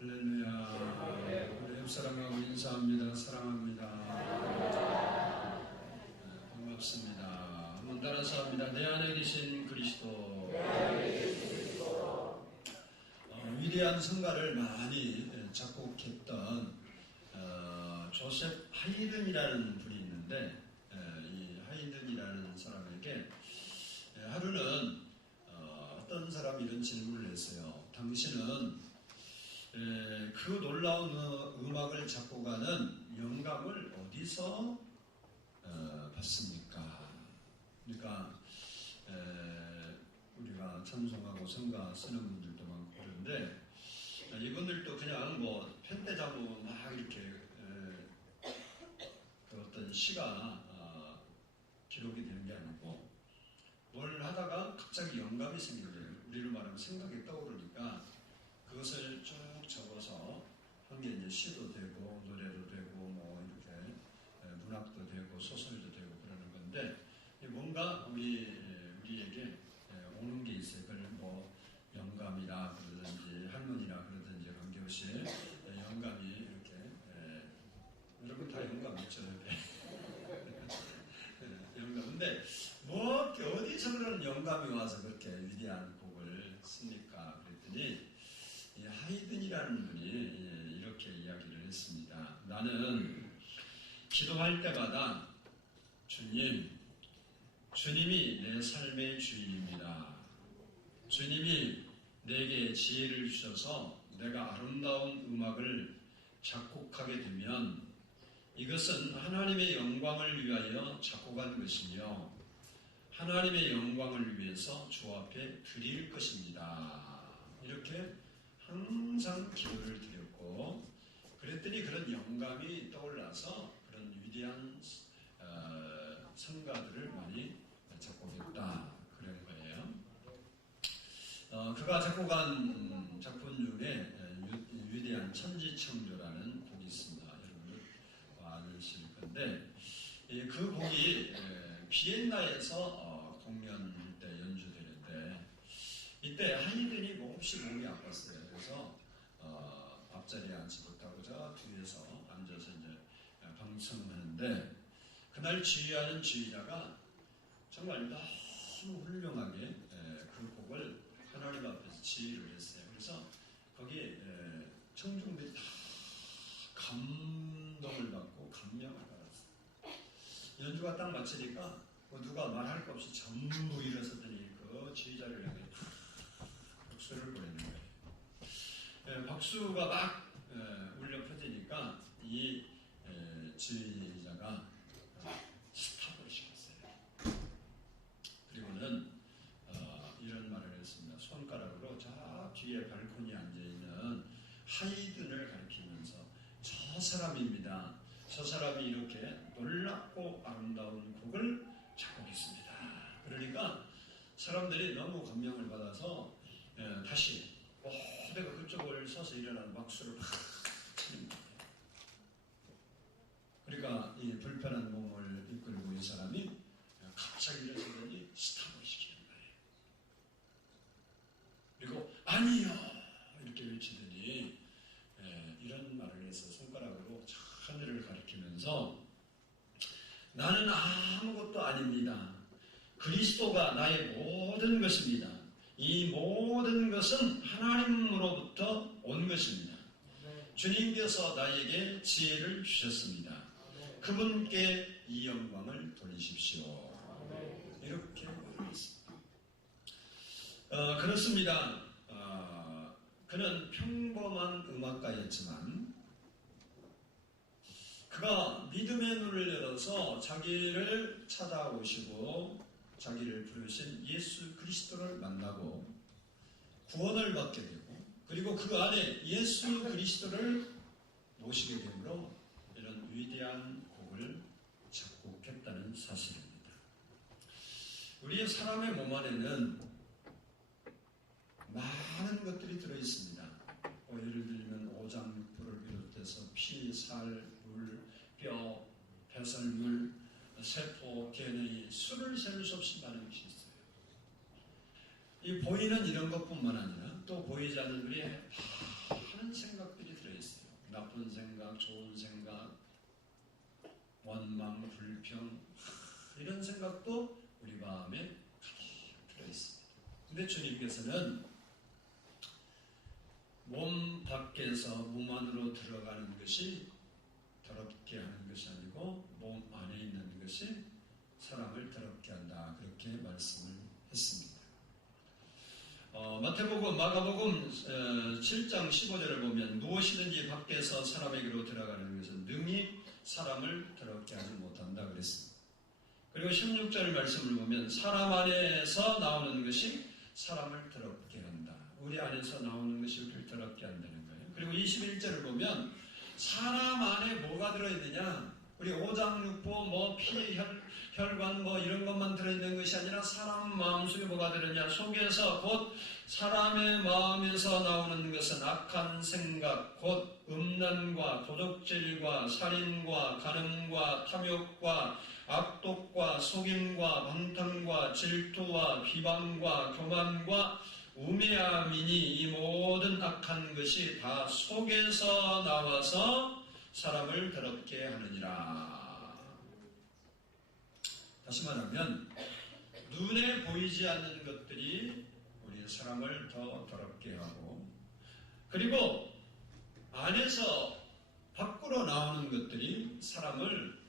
할렐루야. 우리 옆사람하고 인사합니다. 사랑합니다. 반갑습니다. 한번 따라서 합니다. 내 안에 계신 그리스도. 위대한 성가를 많이 작곡했던 조셉 하이든이라는 분이 있는데, 이 하이든이라는 사람에게 하루는 어떤 사람이 이런 질문을 했어요. 당신은 그 놀라운 음악을 작곡하는 영감을 어디서 받습니까? 그러니까 우리가 찬송하고 성가 쓰는 분들도 많고 그런데, 이분들도 그냥 뭐 편대자고 막 이렇게 그 어떤 시가 기록이 되는 게 아니고, 뭘 하다가 갑자기 영감이 생겨요. 우리로 말하면 생각이 떠오르니까 그것을 쭉 적어서 한 게 이제 시도 되고 노래도 되고 뭐 이렇게 문학도 되고 소설도 되고 그러는 건데, 뭔가 우리에게 오는 게 있어요. 그걸 뭐 영감이라 그러든지 할머니라 그러든지 관계없이 영감이 이렇게 여러분 다 영감 있죠. 영감인데 뭐 어디서 그런 영감이 와서 그렇게 위대한 곡을 씁니까? 그랬더니 이 하이든이라는 분이 이렇게 이야기를 했습니다. 나는 기도할 때마다 주님이 내 삶의 주인입니다. 주님이 내게 지혜를 주셔서 내가 아름다운 음악을 작곡하게 되면 이것은 하나님의 영광을 위하여 작곡한 것이며 하나님의 영광을 위해서 주 앞에 드릴 것입니다. 이렇게 항상 기도를 드렸고, 그랬더니 그런 영감이 떠올라서 그런 위대한 성가들을 많이 작곡했다 그런 거예요. 그가 작곡한 작품 중에 위대한 천지창조라는 곡이 있습니다. 여러분 아실 건데, 그 곡이 비엔나에서 공연 때 연주되는데, 이때 하이든이 몹시 몸이 아팠어요. 그래서 앞자리에 앉지 못하고 저 뒤에서 앉아서 이제 방청하는데, 그날 지휘하는 지휘자가 정말 너무 훌륭하게 그 곡을 하나님 앞에서 지휘를 했어요. 그래서 거기에 청중들이 다 감동을 받고 감명을 받았어요. 연주가 딱 마치니까 누가 말할 것 없이 전부 일어서더니 그 지휘자를 향해 박수를 보내는 거예요. 박수가 막 울려 퍼지니까 이 지휘자가 스탑을 시켰어요. 그리고는 이런 말을 했습니다. 손가락으로 저 뒤에 발코니에 앉아있는 하이든을 가리키면서 저 사람입니다. 저 사람이 이렇게 놀랍고 아름다운 곡을 작곡했습니다. 그러니까 사람들이 너무 감명을 받아서 다시 모두가 그쪽을 서서 일어나는 박수를 막 치는 거예요. 그러니까 이 불편한 몸을 이끌고 이 사람이 갑자기 일어서더니 스탑을 시키는 거예요. 그리고 아니요 이렇게 외치더니 이런 말을 해서 손가락으로 하늘을 가리키면서 나는 아무것도 아닙니다. 그리스도가 나의 모든 것입니다. 이 모든 것은 하나님으로부터 온 것입니다. 주님께서 나에게 지혜를 주셨습니다. 그분께 이 영광을 돌리십시오. 이렇게 말했습니다. 그렇습니다. 그는 평범한 음악가였지만 그가 믿음의 눈을 열어서 자기를 찾아오시고 자기를 부르신 예수 그리스도를 만나고 구원을 받게 되고, 그리고 그 안에 예수 그리스도를 모시게 되므로 이런 위대한 곡을 작곡했다는 사실입니다. 우리의 사람의 몸 안에는 많은 것들이 들어있습니다. 예를 들면 오장육부를 비롯해서 피, 살, 물, 뼈, 배설물, 세포, DNA, 수를 셀 수 없이 많은 것이 있어요. 이 보이는 이런 것뿐만 아니라 또 보이지 않는 우리의 많은 생각들, 좋은 생각, 원망, 불평 이런 생각도 우리 마음에 가득 들어있습니다. 근데 주님께서는 몸 밖에서 몸 안으로 들어가는 것이 더럽게 하는 것이 아니고 몸 안에 있는 것이 사람을 더럽게 한다. 그렇게 말씀을 했습니다. 마태복음, 마가복음 7장 15절을 보면 무엇이든지 밖에서 사람에게로 들어가는 것은 능히 사람을 더럽게 하지 못한다 그랬습니다. 그리고 16절 말씀을 보면 사람 안에서 나오는 것이 사람을 더럽게 한다. 우리 안에서 나오는 것이 우리를 더럽게 한다는 거예요. 그리고 21절을 보면 사람 안에 뭐가 들어있느냐? 우리 오장육부, 피, 혈관 이런 것만 들어있는 것이 아니라 사람 마음속에 뭐가 들어있냐? 속에서 곧 사람의 마음에서 나오는 것은 악한 생각, 곧 음란과 도적질과 살인과 간음과 탐욕과 악독과 속임과 방탕과 질투와 비방과 교만과 우매함이니 이 모든 악한 것이 다 속에서 나와서 사람을 더럽게 하느니라. 다시 말하면 눈에 보이지 않는 것들이 우리 사람을 더 더럽게 하고, 그리고 안에서 밖으로 나오는 것들이 사람을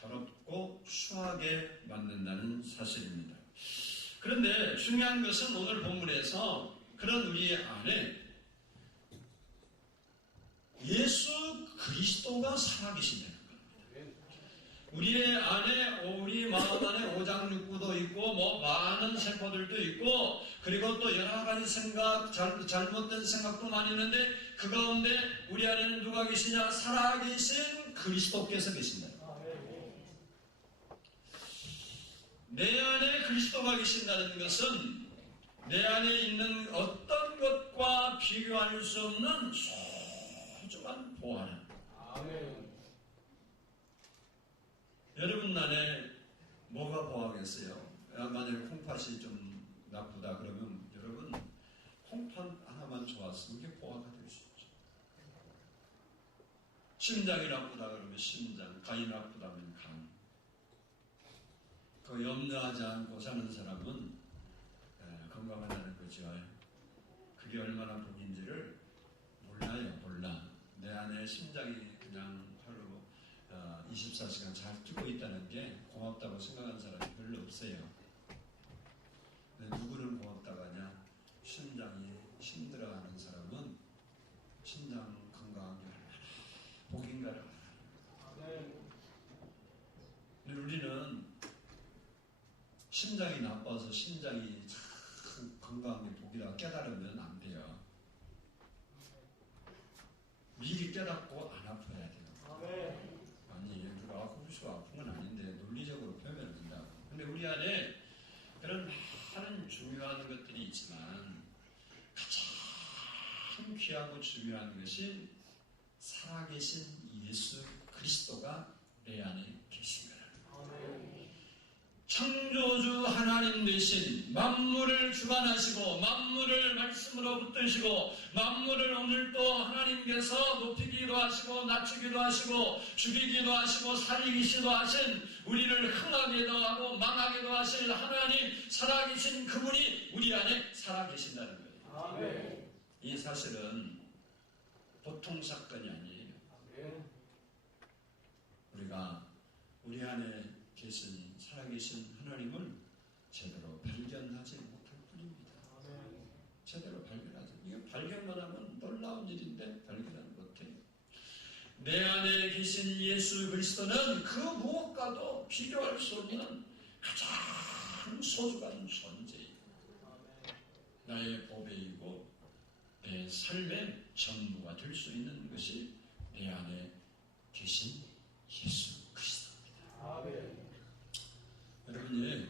더럽고 추하게 만든다는 사실입니다. 그런데 중요한 것은 오늘 본문에서 그런 우리 안에 예수 그리스도가 살아계신다는 겁니다. 우리의 안에, 우리 마음 안에 오장육부도 있고 많은 세포들도 있고, 그리고 또 여러 가지 생각, 잘못된 생각도 많이 있는데 그 가운데 우리 안에는 누가 계시냐? 살아계신 그리스도께서 계신다. 내 안에 그리스도가 계신다는 것은 내 안에 있는 어떤 것과 비교할 수 없는 소중한 보화는, 여러분 안에 뭐가 보화겠어요? 만약에 콩팥이 좀 나쁘다 그러면 여러분 콩팥 하나만 좋았으면 이게 보화가 될 수 있죠. 심장이 나쁘다 그러면 심장, 간이 나쁘다면 간. 그 염려하지 않고 사는 사람은 건강하다는 거죠. 그게 얼마나 복인지를 몰라. 내 안에 심장이 그냥 하루 24시간 잘 뛰고 있다는 게 고맙다고 생각하는 사람이 별로 없어요. 근데 누구를 고맙다고 하냐? 심장이 힘들어하는 사람은 심장 건강한 게 얼마나 복인가를 알아요. 근데 우리는 심장이 나빠서 심장이 참 건강한 게 복이라 깨달으면 안 돼요. 미리 깨닫고 안 아파야 돼요. 아니, 누가 아프고 아픈 건 아닌데 논리적으로 표현한다고. 근데 우리 안에 그런 많은 중요한 것들이 있지만 가장 귀하고 중요한 것이 살아계신 예수 그리스도가 내 안에 계신 거라는. 창조주 하나님 되신, 만물을 주관하시고 만물을 말씀으로 붙드시고 만물을 오늘도 하나님께서 높이기도 하시고 낮추기도 하시고 죽이기도 하시고 살리기도 하신, 우리를 흥하게도 하고 망하게도 하실 하나님, 살아계신 그분이 우리 안에 살아계신다는 거예요. 아멘. 이 사실은 보통 사건이 아니에요. 아멘. 우리가 우리 안에 계신 살아계신 하나님을 제대로 발견하지 못할 뿐입니다. 제대로 발견하지. 이거 발견만 하면 놀라운 일인데 발견을 못해요. 내 안에 계신 예수 그리스도는 그 무엇과도 비교할 수 없는 가장 소중한 존재예요. 나의 보배이고 내 삶의 전부가 될 수 있는 것이 내 안에 계신 예수 그리스도입니다. 아멘. 여러분이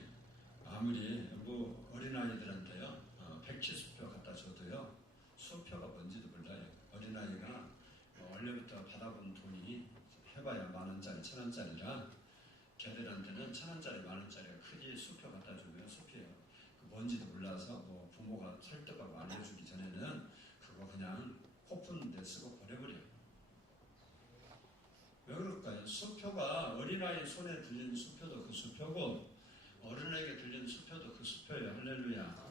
아무리 어린아이들한테요 백지수표 갖다 줘도요 수표가 뭔지도 몰라요. 어린아이가 원래부터 받아본 돈이 해봐야 10,000원짜리 1,000원짜리라 걔들한테는 1,000원짜리 10,000원짜리가 크지 수표 갖다 주면 수표예요. 그 뭔지도 몰라서 부모가 설득하고 알려주기 전에는 그거 그냥 코 푸는 데 쓰고 보내버려요. 왜 그럴까요? 수표가 어린아이 손에 들린 수표도 그 수표고 어른에게 들린 수표도 그 수표예요. 할렐루야.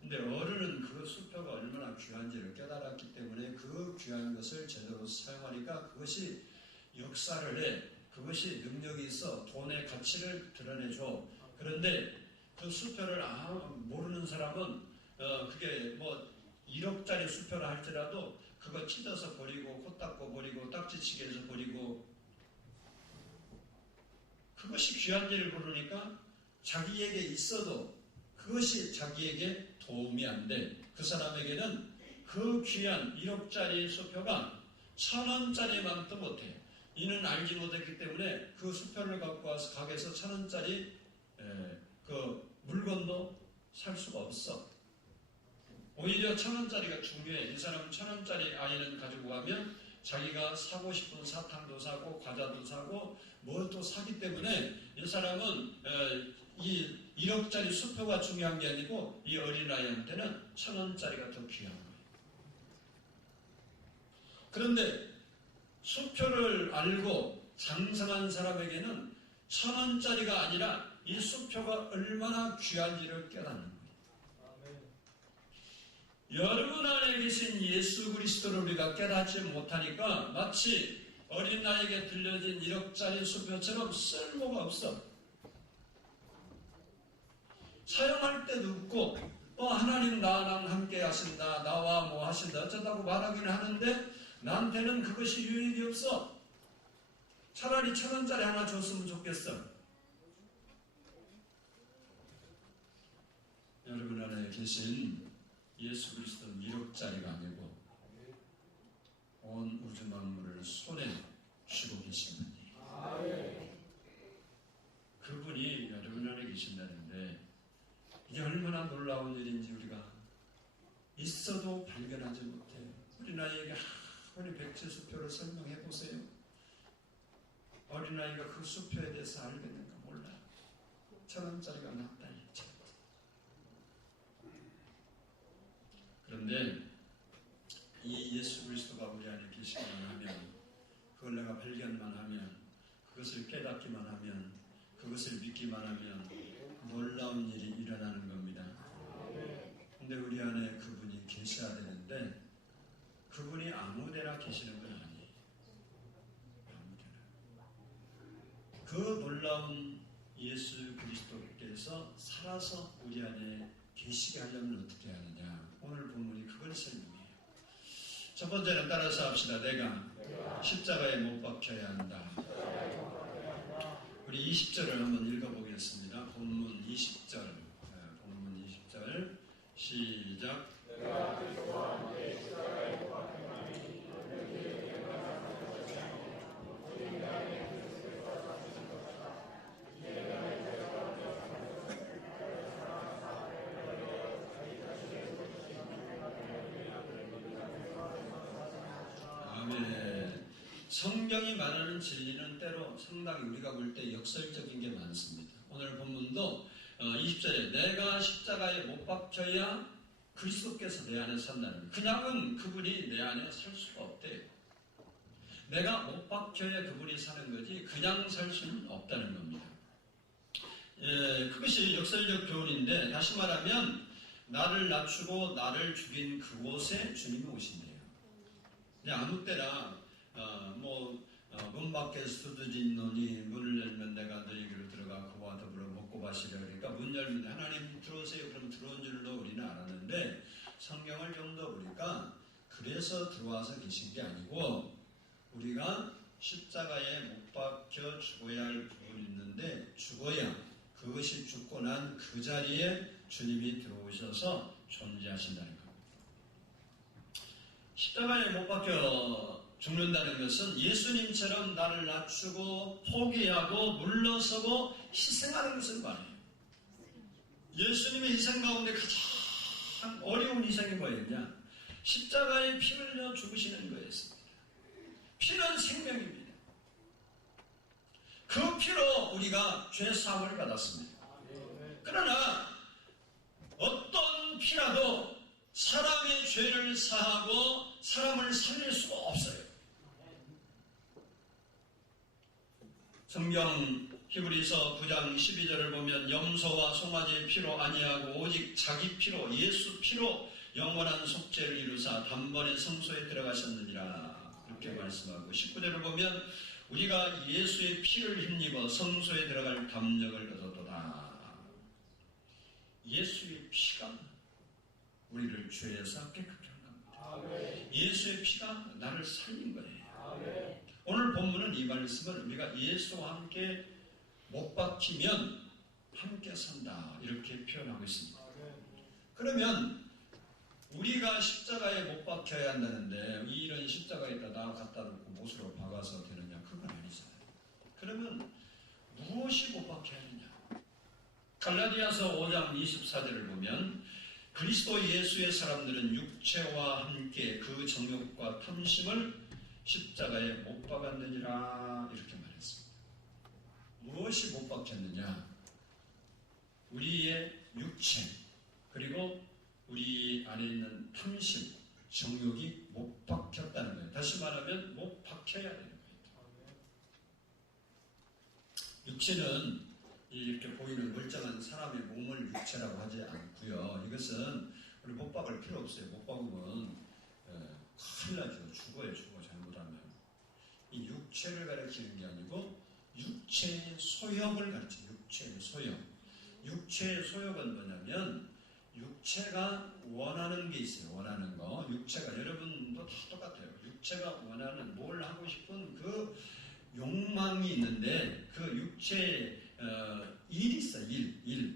근데 어른은 그 수표가 얼마나 귀한지를 깨달았기 때문에 그 귀한 것을 제대로 사용하니까 그것이 역사를 해. 그것이 능력이 있어 돈의 가치를 드러내줘. 그런데 그 수표를 모르는 사람은 그게 뭐 1억짜리 수표라 할지라도 그거 찢어서 버리고 코 닦고 버리고 딱지치기 해서 버리고 그것이 귀한 일을 모르니까 자기에게 있어도 그것이 자기에게 도움이 안 돼. 그 사람에게는 그 귀한 1억짜리 수표가 1,000원짜리만도 못해. 이는 알지 못했기 때문에 그 수표를 갖고 와서 가게에서 1,000원짜리 그 물건도 살 수가 없어. 오히려 1,000원짜리가 중요해. 이 사람은 1,000원짜리 아이는 가지고 가면 자기가 사고 싶은 사탕도 사고 과자도 사고 뭘 또 사기 때문에 이 사람은 이 1억짜리 수표가 중요한 게 아니고 이 어린아이한테는 1,000원짜리가 더 귀한 거예요. 그런데 수표를 알고 장성한 사람에게는 1,000원짜리가 아니라 이 수표가 얼마나 귀한지를 깨닫는 거예요. 여러분 안에 계신 예수 그리스도를 우리가 깨닫지 못하니까 마치 어린아이에게 들려진 1억짜리 수표처럼 쓸모가 없어. 사용할 때도 없고 하나님 나랑 함께 하신다, 나와 뭐 하신다 어쩌다고 말하기는 하는데 나한테는 그것이 유익이 없어. 차라리 1,000원짜리 하나 줬으면 좋겠어. 여러분 안에 계신 예수 그리스도는 1억짜리가 아니고 온 우주 만물을 손에 쥐고 계신 분이 그분이 여러분 안에 계신다는데 이게 얼마나 놀라운 일인지 우리가 있어도 발견하지 못해요. 어린아이에게 아무리 백지 수표를 설명해 보세요. 어린아이가 그 수표에 대해서 알겠는가 몰라. 1,000원짜리가 낫다 했죠. 그런데 이 예수 그리스도가 우리 안에 계시기만 하면 그걸 내가 발견만 하면 그것을 깨닫기만 하면 그것을 믿기만 하면 놀라운 일이 일어나는 겁니다. 근데 우리 안에 그분이 계셔야 되는데 그분이 아무데나 계시는 건 아니에요. 아무데나. 그 놀라운 예수 그리스도께서 살아서 우리 안에 계시게 하려면 어떻게 하느냐. 오늘 본문이 그걸 설명해요. 첫 번째는 따라서 합시다. 내가 십자가에 못 박혀야 한다. 우리 20절을 한번 읽어보겠습니다. 본문 20절. 본문 20절. 시작. 아멘. 성경이 말하는 진리는 때로 상당히 우리가 볼 때 역설적인 게 많습니다. 오늘 본문도 20절에 내가 십자가에 못 박혀야 그리스도께서 내 안에 산다는 거예요. 그냥은 그분이 내 안에 살 수가 없대요. 내가 못 박혀야 그분이 사는 거지 그냥 살 수는 없다는 겁니다. 그것이 역설적 교훈인데 다시 말하면 나를 낮추고 나를 죽인 그곳에 주님이 오신대요. 아무 때나 문 밖에서 두드리노니 문을 열면 내가 너희에게로 들어가 그와 더불어 먹고 마시려. 그러니까 문 열면 하나님 들어오세요. 그럼 들어온 줄로 우리는 알았는데 성경을 좀 더 보니까 그래서 들어와서 계신 게 아니고 우리가 십자가에 못 박혀 죽어야 할 부분이 있는데 죽어야 그것이 죽고 난 그 자리에 주님이 들어오셔서 존재하신다는 겁니다. 십자가에 못 박혀 죽는다는 것은 예수님처럼 나를 낮추고 포기하고 물러서고 희생하는 것을 말해요. 예수님의 희생 가운데 가장 어려운 희생이 뭐였냐? 십자가에 피 흘려 죽으시는 거였습니다. 피는 생명입니다. 그 피로 우리가 죄 사함을 받았습니다. 그러나 어떤 피라도 사람의 죄를 사하고 사람을 살릴 수가 없어요. 성경 히브리서 9장 12절을 보면 염소와 송아지의 피로 아니하고 오직 자기 피로 예수 피로 영원한 속죄를 이루사 단번에 성소에 들어가셨느니라 이렇게 말씀하고 19절을 보면 우리가 예수의 피를 힘입어 성소에 들어갈 담력을 얻었도다. 예수의 피가 우리를 죄에서 깨끗게 한 겁니다. 예수의 피가 나를 살린 거예요. 오늘 본문은 이 말씀을 우리가 예수와 함께 못 박히면 함께 산다 이렇게 표현하고 있습니다. 그러면 우리가 십자가에 못 박혀야 한다는데 이런 십자가에다 나 갖다 놓고 못으로 박아서 되느냐? 그건 아니잖아요. 그러면 무엇이 못 박혀야 하느냐? 갈라디아서 5장 24절을 보면 그리스도 예수의 사람들은 육체와 함께 그 정욕과 탐심을 십자가에 못 박았느니라 이렇게 말했습니다. 무엇이 못 박혔느냐? 우리의 육체 그리고 우리 안에 있는 탐심, 정욕이 못 박혔다는 거예요. 다시 말하면 못 박혀야 되는 거예요. 육체는 이렇게 보이는 멀쩡한 사람의 몸을 육체라고 하지 않고요. 이것은 우리 못 박을 필요 없어요. 못 박으면 큰일 나죠. 죽어요. 잘못하면. 이 육체를 가르치는 게 아니고 육체의 소욕을 가르쳐요. 육체의 소욕. 육체의 소욕은 뭐냐면 육체가 원하는 게 있어요. 원하는 거. 육체가 여러분도 다 똑같아요. 육체가 원하는 뭘 하고 싶은 그 욕망이 있는데 그 육체의 일이 있어요.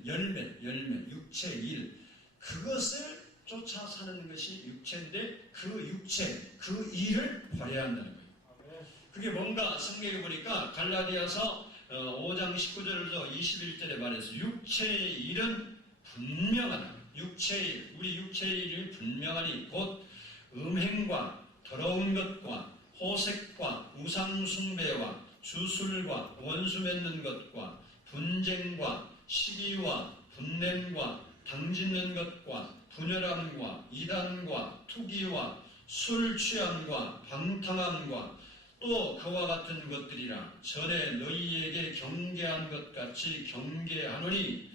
열매, 육체의 일. 그것을 쫓아 사는 것이 육체인데 그 일을 버려야 한다는 거예요. 그게 뭔가 성경에 보니까 갈라디아서 5장 19절부터 21절에 말해서 육체의 일은 분명하다. 우리 육체의 일이 분명하니 곧 음행과 더러운 것과 호색과 우상숭배와 주술과 원수 맺는 것과 분쟁과 시기와 분냄과 당짓는 것과 분열함과 이단과 투기와 술 취함과 방탕함과 또 그와 같은 것들이라 전에 너희에게 경계한 것 같이 경계하노니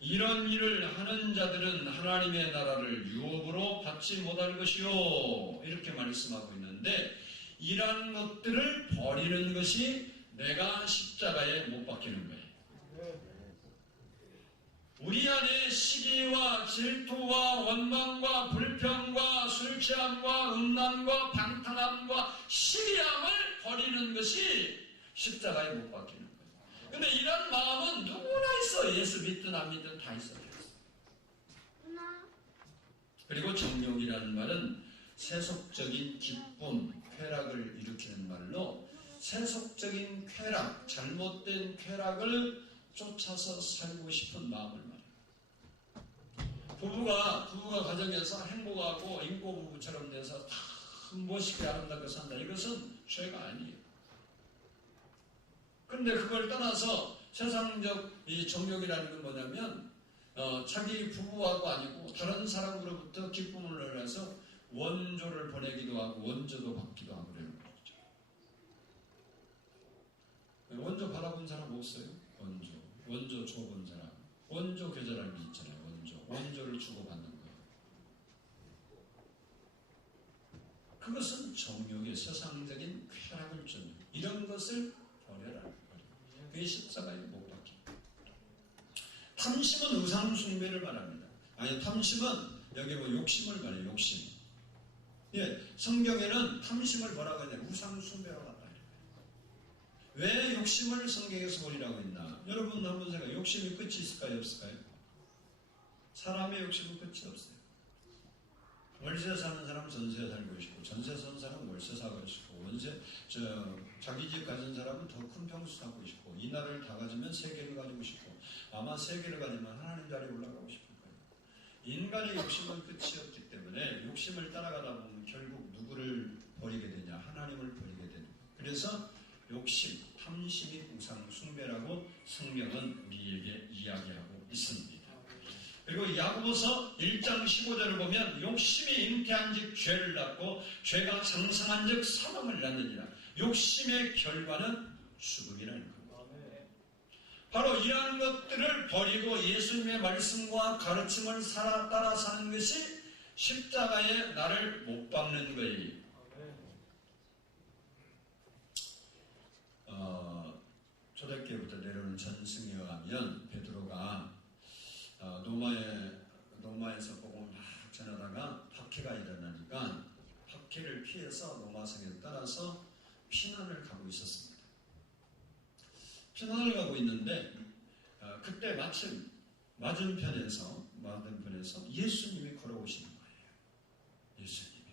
이런 일을 하는 자들은 하나님의 나라를 유업으로 받지 못할 것이요 이렇게 말씀하고 있는데 이러한 것들을 버리는 것이 내가 십자가에 못 박히는 거예요. 우리 안에 시기와 질투와 원망과 불평과 술취함과 음란과 방탕함과 시기함을 버리는 것이 십자가에 못 박히는 거예요. 근데 이런 마음은 누구나 있어. 예수 믿든 안 믿든 다 있어요. 그리고 정욕이라는 말은 세속적인 기쁨, 쾌락을 일으키는 말로 세속적인 쾌락, 잘못된 쾌락을 쫓아서 살고 싶은 마음을 말해요. 부부가 가정에서 행복하고 인고 부부처럼 돼서 다 멋있게 아름답게 산다. 이것은 죄가 아니에요. 근데 그걸 떠나서 세상적 이 정욕이라는 건 뭐냐면 자기 부부하고 아니고 다른 사람으로부터 기쁨을 얻어서 원조를 보내기도 하고 원조도 받기도 하고 그러는 거죠. 원조 받아본 사람 없어요? 원조 줘본 사람. 원조 교제라는 게 있잖아요. 원조를 주고받는 거예요. 그것은 정욕의 세상적인 쾌락을 주는 이런 것을 버려라. 그게 십자가에 못 박혀. 탐심은 의상숭배를 말합니다. 아니 탐심은 여기 욕심을 말해요. 욕심. 예, 성경에는 탐심을 뭐라고 하냐? 우상숭배라고 한다. 왜 욕심을 성경에서 버리라고 했나? 여러분 한번 생각해요. 욕심이 끝이 있을까요? 없을까요? 사람의 욕심은 끝이 없어요. 월세 사는 사람은 전세 살고 싶고, 전세 사는 사람은 월세 사고 싶고, 자기 집 가진 사람은 더 큰 평수 사고 싶고, 이 나라를 다 가지면 세계를 가지고 싶고, 아마 세계를 가지면 하나님 자리에 올라가고 싶을 거예요. 인간의 욕심은 끝이 없기 때문에 욕심을 따라가다 보면 결국 누구를 버리게 되냐? 하나님을 버리게 되는 거예요. 그래서 욕심, 탐심이 우상 숭배라고 성경은 우리에게 이야기하고 있습니다. 그리고 야고보서 1장 15절을 보면 욕심이 잉태한즉 죄를 낳고 죄가 장성한즉 사망을 낳느니라. 욕심의 결과는 죽음이라는 겁니다. 바로 이러한 것들을 버리고 예수님의 말씀과 가르침을 따라 사는 것이 십자가에 나를 못 박는 거예요. 초대교회부터 내려오는 전승에 의하면 베드로가 로마에서 복음을 막 전하다가 박해가 일어나니까 박해를 피해서 로마성에 떠나서 피난을 가고 있었습니다. 피난을 가고 있는데 그때 마침 맞은편에서 예수님이 걸어오시는 거예요. 예수님이.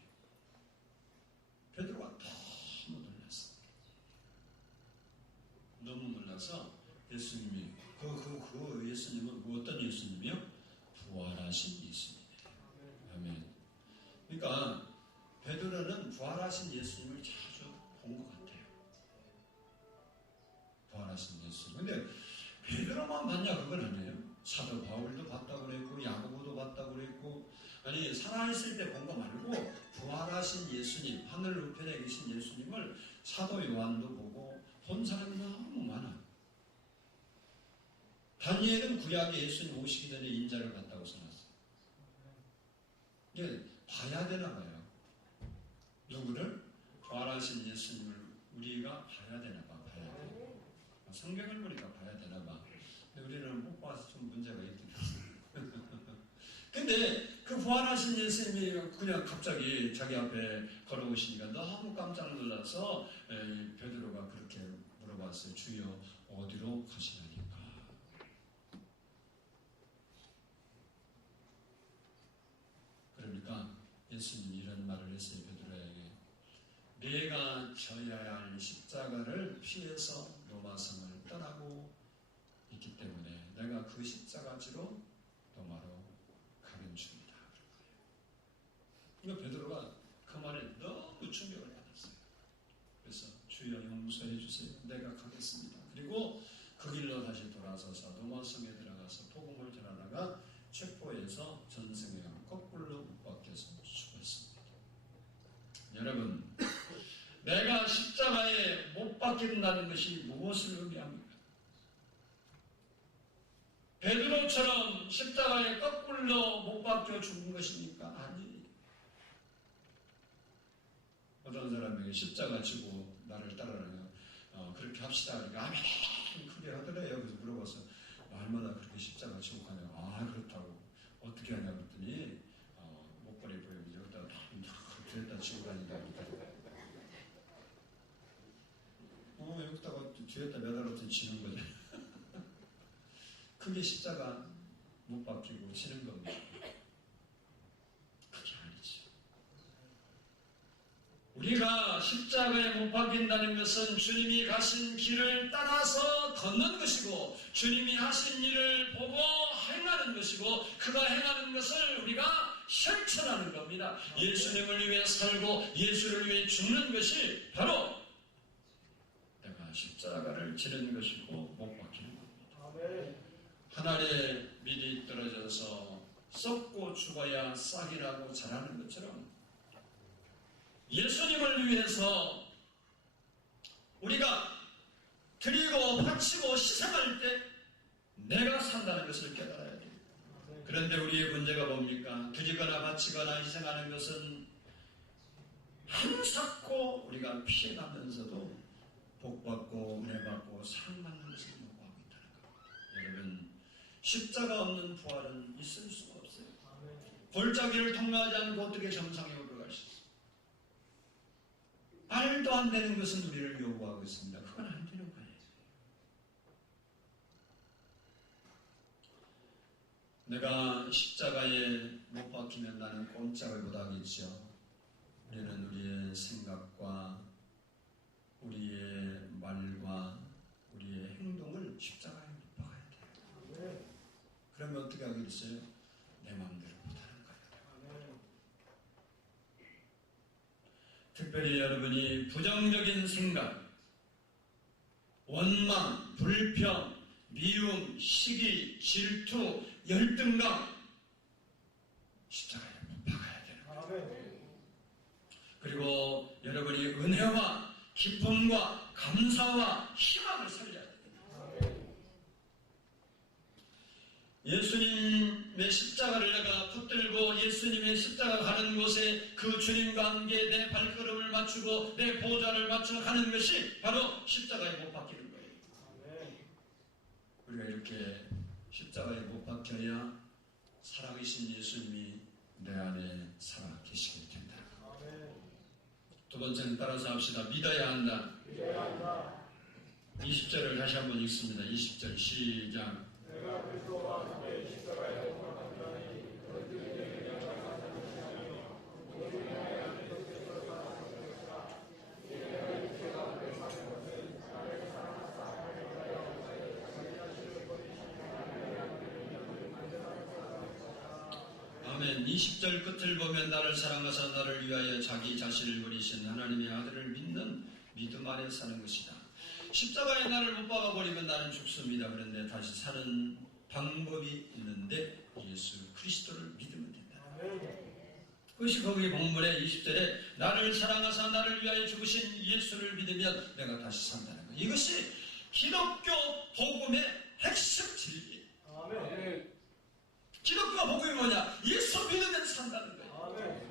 베드로가 너무 놀랐어. 너무 놀라서 예수님이 그 예수님은 어떤 예수님이요? 부활하신 예수님이에요. 아멘. 그러니까 베드로는 부활하신 예수님을 자주 본 것 같아요. 부활하신 예수님. 근데 베드로만 봤냐? 그건 아니에요. 사도 바울도 봤다고 그랬고 야고보도 봤다고 그랬고, 아니 살아있을 때 본 거 말고 부활하신 예수님, 하늘 우편에 계신 예수님을 사도 요한도 보고 본 사람이 너무 많아. 다니엘은 구약에 예수님 오시기 전에 인자를 봤다고 써놨어요. 이게 봐야 되나 봐요. 누구를? 부활하신 예수님을 우리가 봐야 되나 봐. 봐야 돼. 성경을 보니까 봐야 되나 봐. 근데 우리는 못 봐서 좀 문제가 있더라고요. 근데 그 부활하신 예수님이 그냥 갑자기 자기 앞에 걸어오시니까 너무 깜짝 놀라서 베드로가 그렇게 물어봤어요. 주여 어디로 가시나니까. 그러니까 예수님이 이런 말을 했어요. 베드로에게. 내가 져야 할 십자가를 피해서 로마성을 떠나고 있기 때문에 내가 그 십자가지로 로마로 가는 중이다. 그러니까 베드로가 그 말에 너무 충격을 받았어요. 그래서 주여 용서해 주세요. 내가 가겠습니다. 그리고 그 길로 다시 돌아서서 로마성에 들어가서 복음을 전하다가 체포해서 전승에 거꾸로 못 박혀서 죽었습니다. 여러분, 내가 십자가에 못 박힌다는 것이 무엇을 의미합니까? 베드로처럼 십자가에 거꾸로 못 박혀 죽은 것입니까? 아니. 어떤 사람에게 십자가 지고 나를 따르라면 그렇게 합시다. 그러니까 아멘 크게 하더래요. 그래서 물어봐서 얼마나 그렇게 십자가 지고 가냐고. 아 그렇다고. 어떻게 하냐고 그랬더니 목걸이 보이면 여기다가 뒤에다 지고 가니까 여기다가 뒤에다 매달아서 지는 거죠. 그게 십자가 못 박히고 지는 겁니다. 그게 아니죠. 우리가 십자가에 못 박힌다는 것은 주님이 가신 길을 따라서 걷는 것이고 주님이 하신 일을 보고 행하는 것이고 그가 행하는 것을 우리가 실천하는 겁니다. 예수님을 위해 살고 예수를 위해 죽는 것이 바로 내가 십자가를 지는 것이고 못 박히는 겁니다. 하늘에 밀이 떨어져서 썩고 죽어야 싹이 나고 자라는 것처럼 예수님을 위해서 우리가 드리고 바치고 희생할 때 내가 산다는 것을 깨달아야 돼요. 그런데 우리의 문제가 뭡니까? 드리거나 바치거나 희생하는 것은 한사코 우리가 피해가면서도 복받고 은혜받고 사랑받는 것을 요구하고 있다는 것. 여러분, 십자가 없는 부활은 있을 수가 없어요. 골짜기를 통과하지 않고 어떻게 정상에 올라갈 수 있어요? 말도 안 되는 것은 우리를 요구하고 있습니다. 그건 안 되는 거예요. 내가 십자가에 못 박히면 나는 꼼짝을 못하겠죠. 우리는 우리의 생각과 우리의 말과 우리의 행동을 십자가에 못 박아야 돼요. 그러면 어떻게 하겠어요? 내 마음대로 못하는 거예요. 특별히 여러분이 부정적인 생각, 원망, 불평, 미움, 시기, 질투, 열등감 십자가에 못 박아야 돼요. 그리고 여러분이 은혜와 기쁨과 감사와 희망을 살려야 돼요. 예수님의 십자가를 내가 붙들고 예수님의 십자가 가는 곳에 그 주님과 함께 내 발걸음을 맞추고 내 보좌를 맞춰 가는 것이 바로 십자가에 못 박히는 거예요. 우리가 이렇게 십자가에 못 박혀야 살아계신 예수님이 내 안에 살아 계시게 된다. 두 번째는 따라서 합시다. 믿어야 한다. 20절을 다시 한번 읽습니다. 20절 시작. 아멘. 20절 끝을 보면 나를 사랑하사 나를 위하여 자기 자신을 버리신 하나님의 아들을 믿는 믿음 안에 사는 것이다. 십자가에 나를 못 박아버리면 나는 죽습니다. 그런데 다시 사는 방법이 있는데 예수 그리스도를 믿으면 된다. 그것이 거기 본문의 20절에 나를 사랑하사 나를 위하여 죽으신 예수를 믿으면 내가 다시 산다는 것. 이것이 기독교 복음의 핵심 진리예요. 기독교 복음이 뭐냐? 예수 믿으면 산다는 거예요.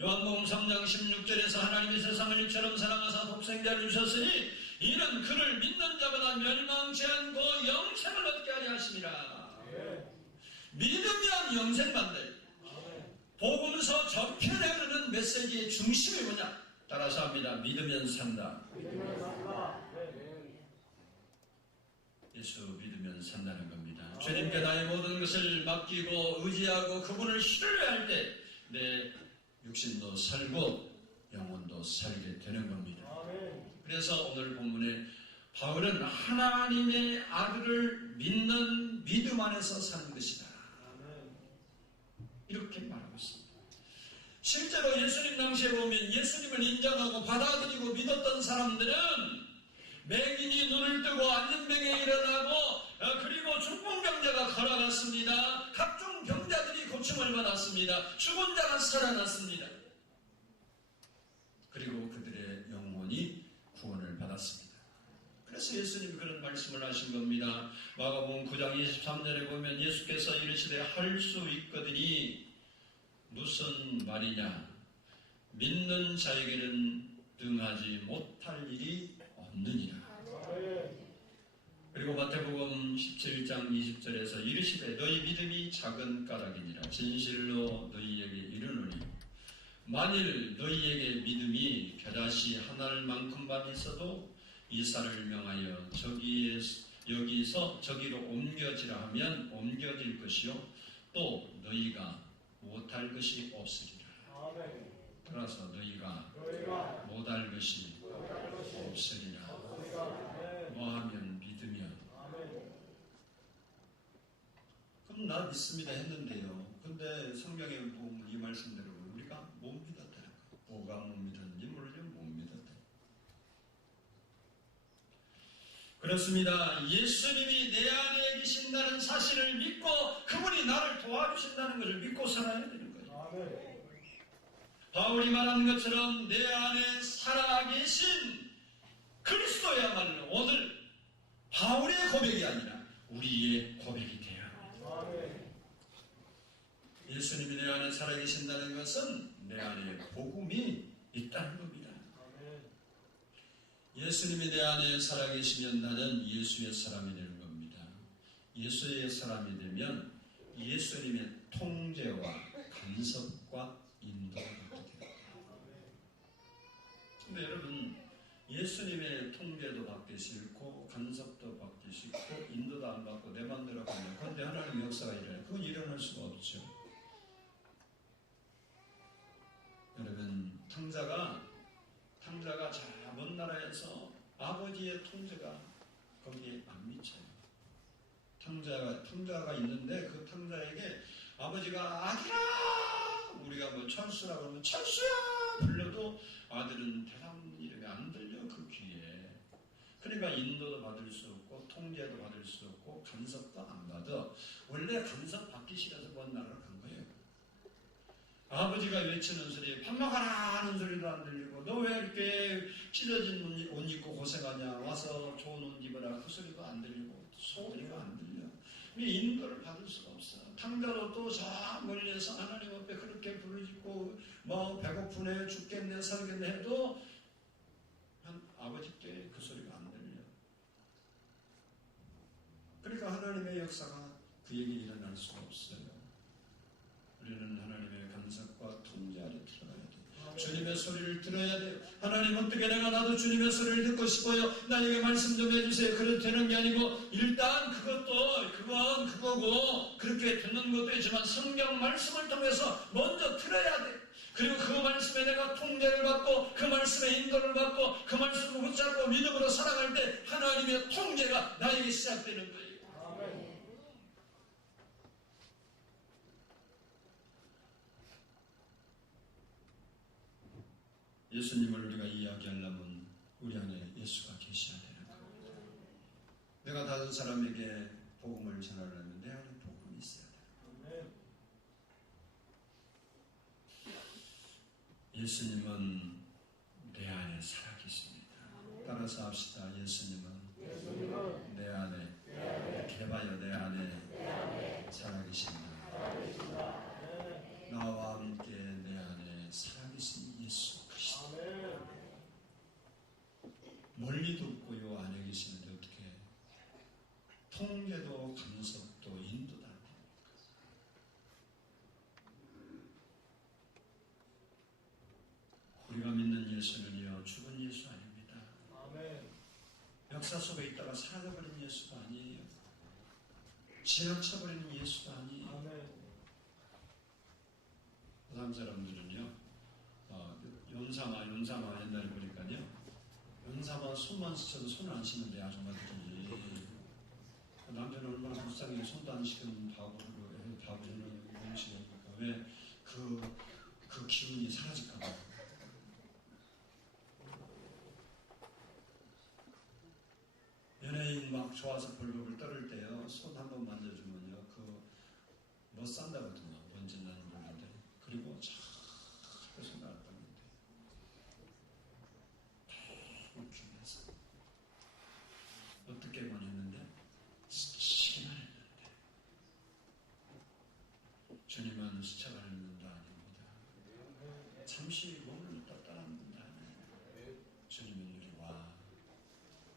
요한복음 3장 16절에서 하나님이 세상을 이처럼 사랑하사 독생자를 주셨으니 이는 그를 믿는 자보다 멸망치 않고 영생을 얻게 하려 하심이라. 믿으면 영생 받는다. 복음서 전편에 흐르는 메시지의 중심이 뭐냐? 따라서 합니다. 믿으면 산다. 예수 믿으면 산다는 겁니다. 주님께 나의 모든 것을 맡기고 의지하고 그분을 신뢰할 때 내 육신도 살고 영혼도 살게 되는 겁니다. 그래서 오늘 본문에 바울은 하나님의 아들을 믿는 믿음 안에서 사는 것이다. 이렇게 말하고 있습니다. 실제로 예수님 당시에 보면 예수님을 인정하고 받아들이고 믿었던 사람들은 맹인이 눈을 뜨고 안전병에 일어나고 그리고 중풍병자가 걸어갔습니다. 각종 병자들이 고침을 받았습니다. 죽은 자가 살아났습니다. 그리고 그들의 영혼이 구원을 받았습니다. 그래서 예수님이 그런 말씀을 하신 겁니다. 마가복음 9장 23절에 보면 예수께서 이르시되 할 수 있거든이 무슨 말이냐? 믿는 자에게는 능하지 못할 일이 없느니라. 그리고 마태복음 17장 20절에서 이르시되 너희 믿음이 작은 까닭이니라. 진실로 너희에게 이르노니 만일 너희에게 믿음이 겨자씨 한 알만큼만 있어도 이사를 명하여 여기서 저기로 옮겨지라 하면 옮겨질 것이요 또 너희가 못할 것이 없으리라. 따라서 너희가 못할 것이 없으리라. 뭐하면 믿으면. 그럼 나 믿습니다 했는데요. 근데 성경에 보면 이 말씀대로 우리가 못 믿었다는 거예요. 뭐가 못 믿었는지 모르지만 못 믿었다. 그렇습니다. 예수님이 내 안에 계신다는 사실을 믿고 그분이 나를 도와주신다는 것을 믿고 살아야 되는 거예요. 바울이 말한 것처럼 내 안에 살아계신 그리스도야말로 오늘 바울의 고백이 아니라 우리의 고백이 돼야 합니다. 예수님이 내 안에 살아계신다는 것은 내 안에 복음이 있다는 겁니다. 예수님이 내 안에 살아계시면 나는 예수의 사람이 되는 겁니다. 예수의 사람이 되면 예수님의 통제와 간섭과 인도가 받게 됩니다. 근데 여러분 예수님의 통제도 받기 싫고 간섭도 받기 싫고 인도도 안 받고 내 맘대로 가면 그런데 하나님의 역사가 일어나요. 그건 일어날 수가 없죠. 여러분 탕자가 저 먼 나라에서 아버지의 통제가 거기에 안 미쳐요. 탕자가 있는데 그 탕자에게 아버지가 아들아 우리가 뭐 철수라고 하면 철수야 불러도 아들은 대답 이름이 안 들려 그 귀에. 그러니까 인도도 받을 수 없고 통제도 받을 수 없고 간섭도 안 받아. 원래 간섭 받기 싫어서 먼 나라로 간 거예요. 아버지가 외치는 소리 밥 먹어라 하는 소리도 안 들리고 너 왜 이렇게 찢어진 옷 입고 고생하냐 와서 좋은 옷 입어라 그 소리도 안 들리고 소리가 안 들려. 인도를 받을 수가 없어. 탕자로 또 저 멀리서 하나님 앞에 그렇게 부르짖고 뭐 배고프네 죽겠네 살겠네 해도 아버지께 그 소리가 안 들려. 그러니까 하나님의 역사가 그에게 일어날 수가 없어요. 우리는 하나님의 간섭과 통제 아래 들어가야 돼요. 주님의 소리를 들어야 돼요. 하나님 어떻게 나도 주님의 소리를 듣고 싶어요. 나에게 말씀 좀 해주세요. 그래도 되는 게 아니고 일단 그건 그거고 그렇게 듣는 것도 있지만 성경 말씀을 통해서 먼저 들어야 돼요. 그리고 그 말씀에 내가 통제를 받고 그 말씀에 인도를 받고 그 말씀을 붙잡고 믿음으로 살아갈 때 하나님의 통제가 나에게 시작되는 거예요. 예수님을 우리가 이야기하려면 우리 안에 예수가 계셔야 되는 겁니다. 내가 다른 사람에게 복음을 전하려면 내 안에 복음이 있어야 돼요. 예수님은 내 안에 살아계십니다. 따라서 합시다. 예수님은 내 안에 개바여 내 안에 살아계십니다. 나와 함께 내 안에 살아계신 예수 그리스도. 멀리도 없고 요 안에 계시는데 어떻게 통제도 간섭도 인도도 안 됩니까? 우리가 믿는 예수는요 죽은 예수 아닙니다. 역사 속에 있다가 사라져버린 예수가 아니에요. 지나쳐버리는 예수가 아니에요. 그 다음 사람들은요 연사마 옛날에 보니까요 연사마 손만 스쳐도 손을 안 씻는데 아줌마들이 남편은 얼마나 불쌍해. 손도 안 씻는 바보는 음식이니까 왜 그 기운이 사라질까봐. 연예인 막 좋아서 벌벌 떨을 때요 손 한번 만져주면요 못 산다거든요. 뭔지 나는 모르는데 그리고 자꾸 손 나왔다는데 너무 귀해서 어떻게만 했는데 스치기만 했는데 주님은 스쳐가는 분도 아닙니다. 잠시 몸을 넣다 떠나는 분도 아니에요. 주님은 우리와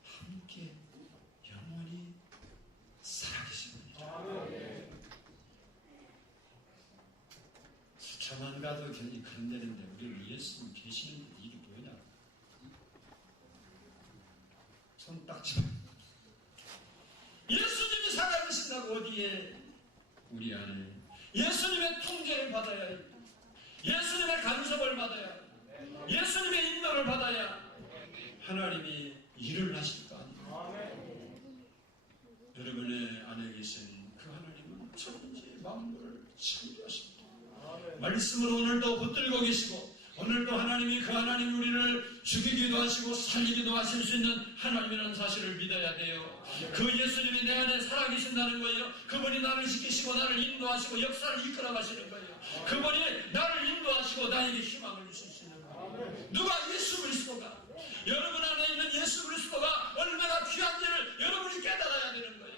함께 영원히 살아계십니다. 수차만 가도 괜히 그런 데는데 우리는 예수님 계시는데 이게 뭐냐? 손딱지 예수님이 살아계신다고 어디에 우리 안에 예수님의 통제를 받아야 해요. 예수님의 간섭을 받아야 해요. 예수님의 인도를 받아야 하나님이 일을 하실 거 아니에요. 여러분의 안에 계신 그 하나님은 천지 만물을 창조하십니다. 말씀으로 오늘도 붙들고 계시고 오늘도 하나님이 그 하나님 우리를 죽이기도 하시고 살리기도 하실 수 있는 하나님이라는 사실을 믿어야 돼요. 그 예수님이 내 안에 살아계신다는 거예요. 그분이 나를 지키시고 나를 인도하시고 역사를 이끌어 가시는 거예요. 그분이 나를 인도하시고 나에게 희망을 주실 수 있는 거예요. 누가 예수 그리스도가 여러분 안에 있는 예수 그리스도가 얼마나 귀한지를 여러분이 깨달아야 되는 거예요.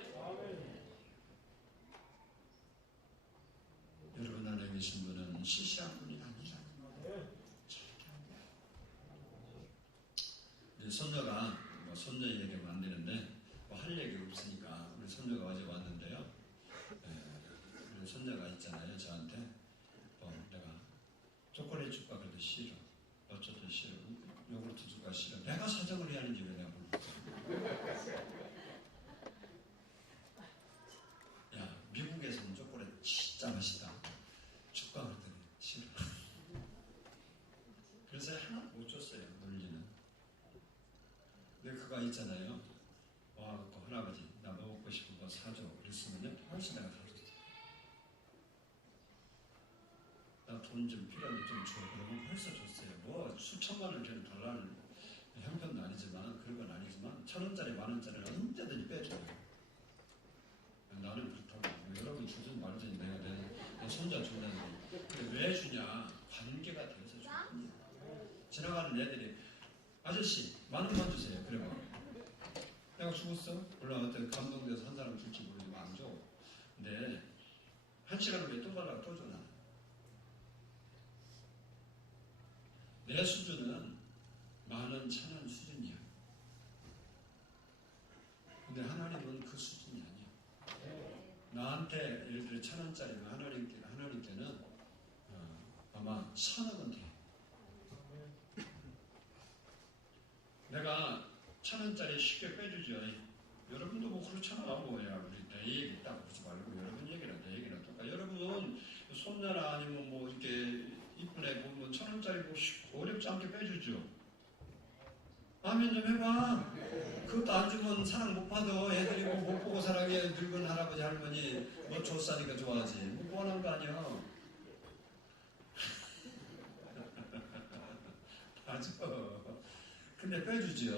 여러분 안에 계신 분은 시시한 분이 아니라는 거예요. 절대 아니에요. 우리 손녀가 손녀 얘기하면 안 되는데 할 얘기 없으니까 우리 손녀가 어제 왔는데요. 우리 손녀가 있잖아요. 저한테 내가 초콜릿 줄까 그래도 싫어. 어쩌도 싫어. 요구르트 줄까 싫어. 내가 사정을 해야 하는지 왜 내가 모르겠어. 야 미국에서는 초콜릿 진짜 맛있다. 줄까 그랬더니 싫어. 그래서 하나 못 줬어요. 놀리는. 근데 그거 있잖아요. 와갖고 할아버지 나 먹고 싶은 거 사줘. 그랬으면 벌써 내가 사줬어. 나 돈 좀 필요한데 좀 줘. 그러면 벌써 줬어요. 뭐 수천만 원짜리 달라는 형편도 아니지만 그런 건 아니지만 1,000원짜리 10,000원짜리를 언제든지 빼줘요. 나는 그렇다고 여러분 주든 말든 내가 내 손자 준다는데 근데 왜 주냐? 관계가 되어서 주는 거야. 지나가는 애들이 아저씨 10,000원만 주세요. 그러면 내가 죽었어? 물론 어떤 감동돼서 한 사람 줄지 모르지만 안 줘. 근데 1시간 후에 또 가려고 또 전화. 내 수준은 만원, 천원 수준이야. 근데 하나님은 그 수준이 아니야. 나한테 예를 들어 1,000원짜리면 하나님께는 아마 1,000억은 돼. 내가 1,000원짜리 쉽게 빼주죠. 여러분도 뭐 그렇잖아. 뭐야. 우리 내 얘기 딱 그러지 말고 여러분 얘기나 내 얘기나 똑같아. 여러분 손녀나 아니면 뭐 이렇게 이쁜 애 보면 1,000원짜리 뭐 어렵지 않게 빼주죠. 아멘 좀 해봐. 그것도 안 주면 사랑 못 받아. 애들이 뭐 못 보고 사랑해. 늙은 할아버지 할머니 뭐 줬사니까 좋아하지. 뭐 뻔한 거 아니야. 맞아. 근데 빼주죠.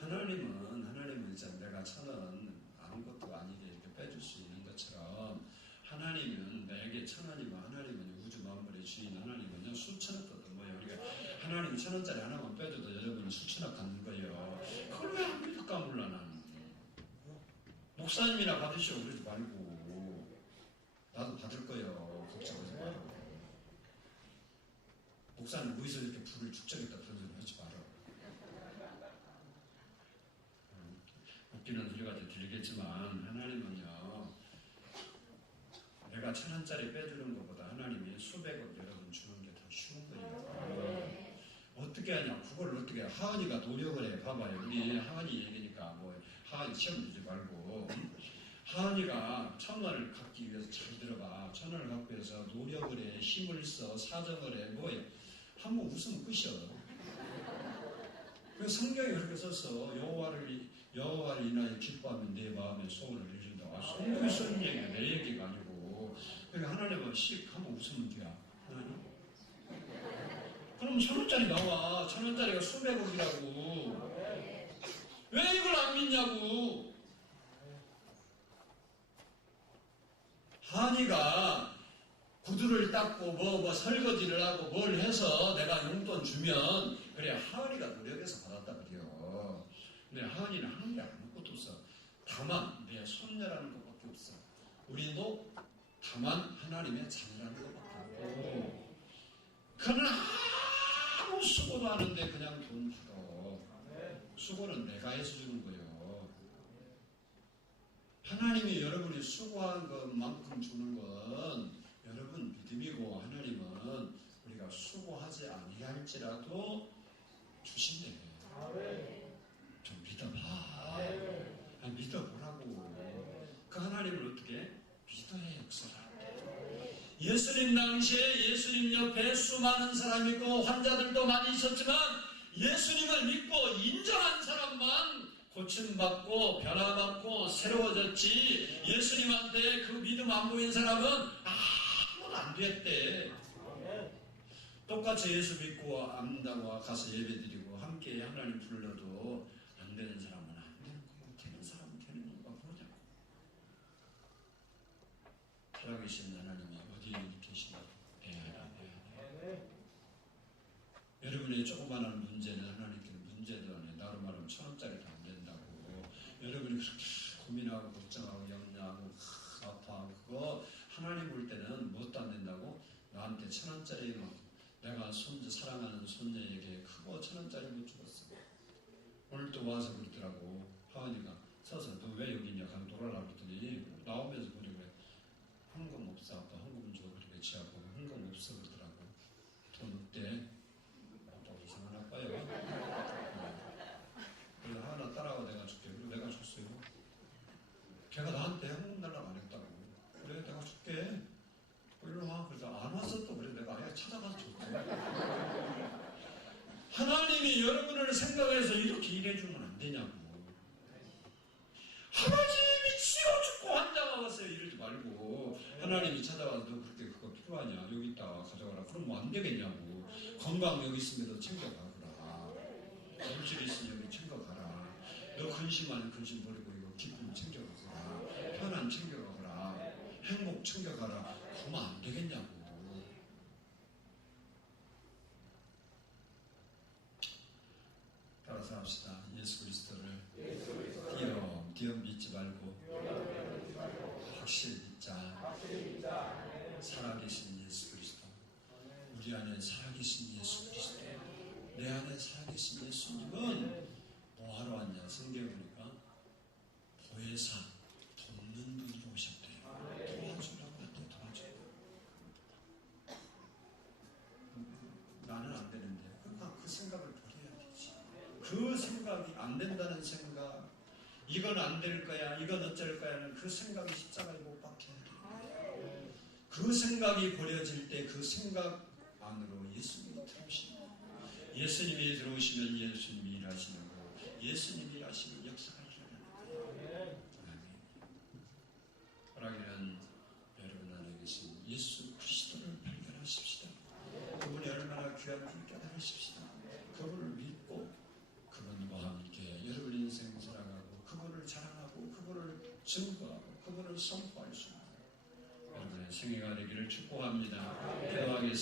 하나님은 진짜 내가 1,000원 아무것도 아니게 이렇게 빼줄 수 있는 것처럼 하나님은 내게 1,000원이면 하나님은 우주 만물의 주인 하나님은요 수천억 도 뭐예요. 우리가 하나님 1,000원짜리 하나만 빼줘도 여러분은 수천억 갖는 거예요. 그걸 왜 안 믿을까 몰라 나는. 목사님이나 받으시오 그러지 말고 나도 받을 거예요. 걱정하지 말고. 목사님 어디서 이렇게 불을 축적했다 그런 소리 하지 마라. 웃기는 소리가 들리겠지만 하나님은요 내가 1,000원짜리 빼주는 것보다 하나님이 수백억 여러분 주는 게 더 쉬운 거예요. 어떻게 하냐? 그걸 어떻게 해? 하은이가 노력을 해. 봐봐요. 우리 하은이 얘기니까 뭐 하은이 시험 주지 말고 하은이가 1,000원을 갖기 위해서 잘 들어봐. 1,000원을 갖기 위해서 노력을 해. 힘을 써. 사정을 해. 뭐해? 한번 웃으면 끝이야. 그래서 성경에 그렇게 썼어. 여호와를 인하여 기뻐하면 내 마음에 소원을 이루신다. 성경에 쓴 얘기야. 내 얘기가 아니고. 그러니까 하나님은 한번 웃으면 돼야. 그럼 1,000원짜리 나와. 1,000원짜리가 수백억이라고. 왜 이걸 안 믿냐고. 한이가 구두를 닦고 뭐 설거지를 하고 뭘 해서 내가 용돈 주면 그래 하은이가 노력해서 받았다 그래요. 근데 하은이는 하는 게 아무것도 없어. 다만 내 손녀라는 것밖에 없어. 우리도 다만 하나님의 자녀라는 것밖에 없고 그는 아무 수고도 하는데 그냥 돈 받아. 수고는 내가 해서 주는 거예요. 하나님이 여러분이 수고한 것만큼 주는 건 여러분 믿음이고 하나님은 우리가 수고하지 아니할지라도 주신대. 좀 믿어봐. 믿어보라고. 그 하나님을 어떻게 믿어야 역사를. 예수님 당시에 예수님 옆에 수많은 사람이 있고 환자들도 많이 있었지만 예수님을 믿고 인정한 사람만 고침받고 변화받고 새로워졌지 예수님한테 그 믿음 안 보인 사람은 아무도 안 됐대. 똑같이 예수 믿고 암당과 가서 예배드리고 함께 하나님 불러도 안 되는 사람은 안 되는 거고 되는 사람은 되는 건가 모르냐고. 살아계신 하나님이 어디에 계신가 배하라. 여러분의 조그마한 문제는 하나님께는 문제도 아니에요. 나로 말하면 1,000원짜리도 안 된다고. 여러분이 그렇게 고민하고 걱정하고 염려하고 아파하고 그거 하나님 볼 때는 뭣도 안 된다고. 나한테 1,000원짜리 내가 사랑하는 손녀에게 그거 1,000원짜리 못 주었어. 오늘 또 와서 그러더라고. 하은이가 서서 너 왜 여기 있냐 가서 놀아라 그랬더니 나오면서 그래 헌금 없어. 아빠 헌금 줘. 그렇게 지하고 헌금 없어 그러더라고. 돈 없대. 이상한 아빠예요. 그래서 하나 따라와 내가 줄게. 그리고 내가 줬어요. 걔가 나한테 현금 달라고 안 했다고. 그래 내가 줄게. 일로 와. 그래서 안 왔어 또. 그래 내가 아예 찾아가서 줬대. 하나님이 여러분을 생각해서 이렇게 일해주면 안 되냐고. 하나님이 치워 죽고 환자가 왔어요. 이러지 말고 하나님이 찾아와서 너 그렇게 그거 필요하냐. 여기 있다 가져가라. 그럼 뭐 안 되겠냐고. 건강 여기 있으면 너 챙겨가거라. 물질 있으면 여기 챙겨가라. 너 근심하는 근심 버리고 이거 기쁨 챙겨가거라. 편안 챙겨가거라. 행복 챙겨가라. 그러면 안 되겠냐고. 따라서 합시다. 예수 그리스도를 띄엄 믿지 말고 확실히 믿자. 살아계신 예수 그리스도, 우리 안에 살아계신 예수 그리스도, 내 안에 살아계신 예수님은 뭐하러 왔냐? 성경에 보니까 보혜사, 돕는 분으로 오셨대요. 도와주라고 했대. 도와주라고. 나는 안 되는데 그 생각을 버려야 되지. 그 생각이 안 된다는 생각, 이건 안 될 거야, 이건 어쩔 거야 하는 그 생각이 십자가에 못 박혀야 돼. 그 생각이 버려질 때 그 생각 안으로 예수님이 들어오시는 거예요. 예수님이 들어오시면 예수님이 일하시는 거고, 예수님이 일하시면 역사가 일어나는 거예요. 하나님은 여러분 안에 계신 예수 그리스도를 발견하십시다. 그분이 얼마나 귀한 줄 깨달으십시다. 그분을 믿고 그분과 함께 여러분 인생 살아가고 그분을 자랑하고 그분을 증거하고 그분을 선포할 수 있는 여러분의 생애가 되기를 축복합니다. 기도하겠습니다.